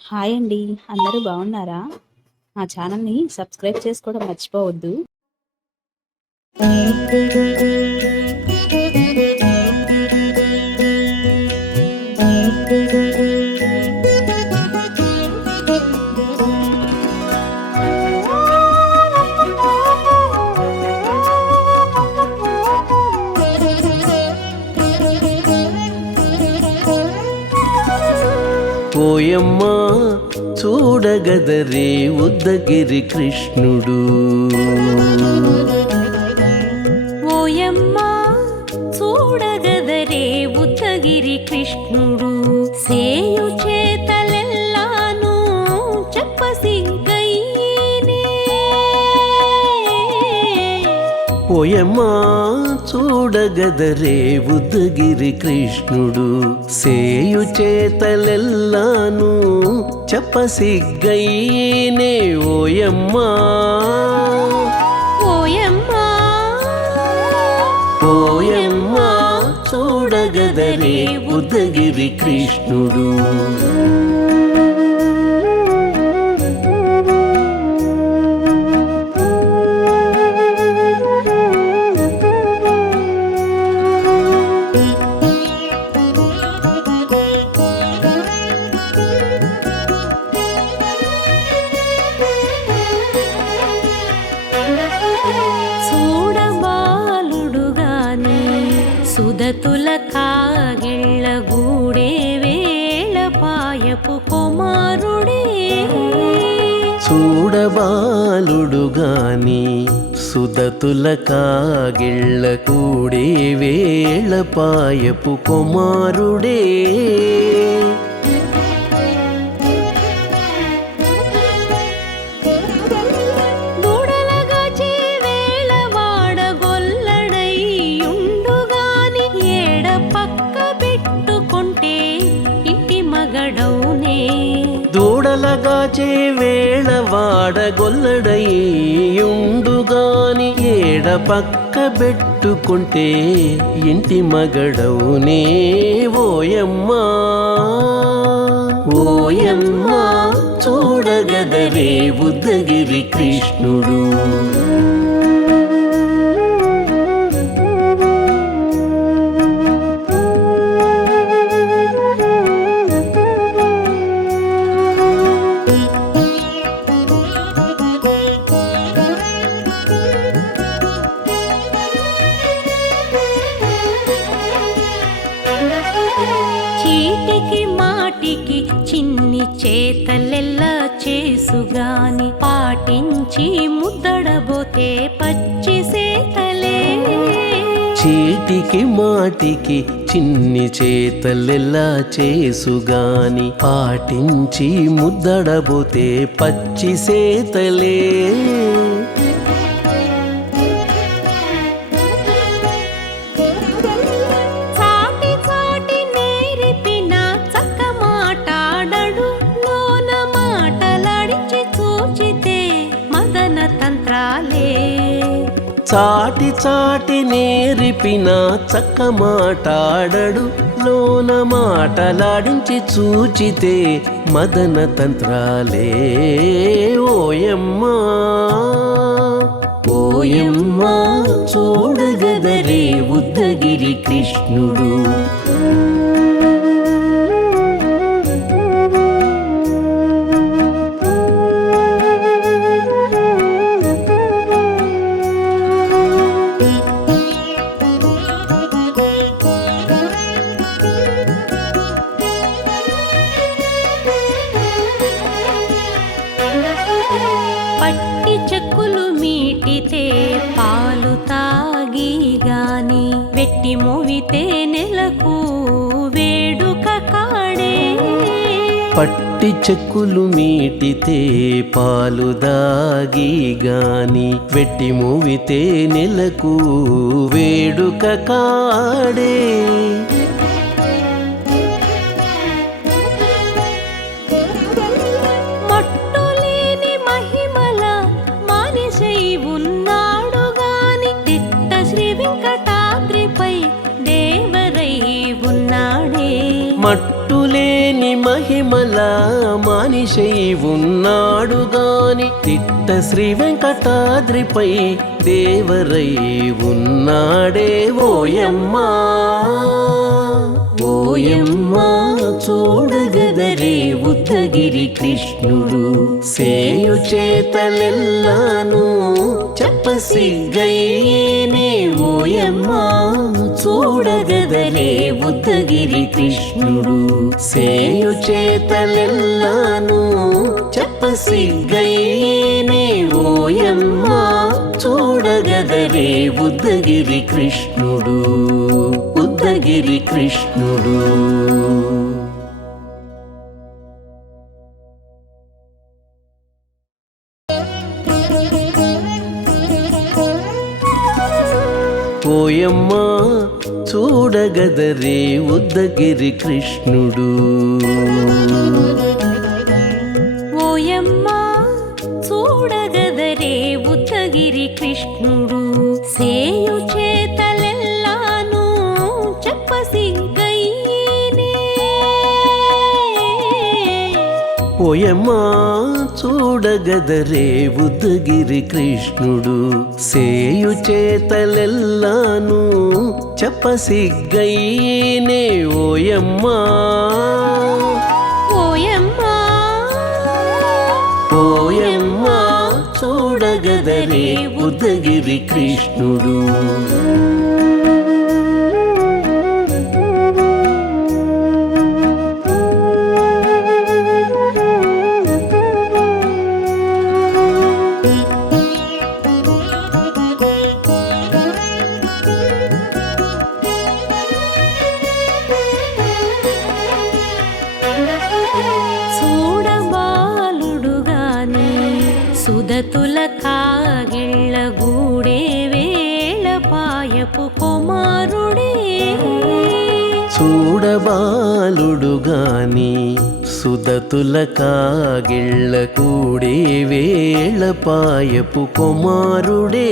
Hi అండి. అందరూ బాగున్నారా? మా ఛానల్‌ని సబ్స్క్రైబ్ చేసుకోవడం మర్చిపోవద్దు. ఓయమ్మా చూడగదరే ఉద్దగిరి కృష్ణుడు. ఓయమ్మా చూడగదరే ఉద్దగిరి కృష్ణుడు. సేయు చేతలెల్లాను చెప్పసిగ్గయ్యేనే. ఓయమ్మా చూడగదరే ఉద్దగిరి కృష్ణుడు. సేయు చేతలెల్లాను చెప్పసిగ్గయ్యేనే. ఓయమ్మా ఓయమ్మా ఓయమ్మా చూడగదరే ఉద్దగిరి కృష్ణుడు. చూడబాలుడుగాని సుదతుల కాగిళ్ళ గూడే వేళ పాయపు కుమారుడే. చూడబాలుడుగాని సుదతుల కాగిళ్ళ కూడే వేళ పాయపు కుమారుడే. దూడలగాచే వేళ వాడగొల్లడయ్యుండుగాని ఏడ పక్క పెట్టుకుంటే ఇంటి మగడౌనే. దూడలగాచే వేళ వాడగొల్లడయ్యుండుగాని ఏడ పక్క పెట్టుకుంటే ఇంటి మగడవునే. ఓయమ్మా ఓయమ్మా చూడగదరే ఉద్దగిరి కృష్ణుడు. చీటికి మాటికి చిన్ని చేతలెల్లా చేసుగాని పాటించి ముద్దడబోతే పచ్చి సేతలే. చీటికి మాటికి చిన్ని చేతలెల్లా చేసుగాని పాటించి ముద్దడబోతే పచ్చి సేతలే. చాటి చాటి నేరిపిన చక్క మాటాడడు లోన మాటలాడించి చూచితే మదన తంత్రాలే. చాటి చాటి నేరిపిన చక్క మాటాడడు లోన మాటలాడించి చూచితే మదన తంత్రాలే. ఓయమ్మా ఓయమ్మా చూడగదరే ఉద్దగిరి కృష్ణుడు. పట్టి చెక్కులు మీటితే పాలు తాగి గాని వెట్టి మోవితే నెలకు వేడుక కాడే. పట్టి చెక్కులు మీటితే పాలు దాగి గాని వెట్టి మూవితే నెలకు వేడుక కాడే. మట్టులేని మహిమల మానిషై ఉన్నాడు గాని తిట్ట శ్రీ వెంకటాద్రిపై దేవరై ఉన్నాడే. మట్టులేని మహిమ మహిమల మానిషై ఉన్నాడు గాని తిట్ట శ్రీ వెంకటాద్రిపై దేవరై ఉన్నాడే ఓయమ్మా ఓయమ్మా చూడగదరే ఉద్దగిరి కృష్ణుడు సేయు చేతలెల్లాను చెప్పసిగ్గయ్యేనే ఓయమ్మా చూడగదరే ఉద్దగిరి కృష్ణుడు సేయు చేతలెల్లాను చెప్పసిగ్గయ్యేనే ఓయమ్మా చూడగదరే ఉద్దగిరి కృష్ణుడు ఉద్దగిరి కృష్ణుడు. ఓయమ్మా చూడగదరే ఉద్దగిరి కృష్ణుడు ఓయమ్మా చూడగదరే ఉద్దగిరి కృష్ణుడు సేయు చేతలెల్లాను చెప్పసిగ్గయ్యేనే ఓయమ్మా చూడగదరే ఉద్దగిరి కృష్ణుడు సేయు చేతలెల్లాను చెప్పసిగ్గయ్యేనే ఓయమ్మా ఓయమ్మా ఓయమ్మా చూడగదరే ఉద్దగిరి కృష్ణుడు. చూడబాలుడుగాని సుదతుల కాగిళ్ళ గూడే వేళ పాయపు కుమారుడే చూడబాలుడు గాని సుదతుల కాగిళ్ళ కూడే వేళ పాయపు కుమారుడే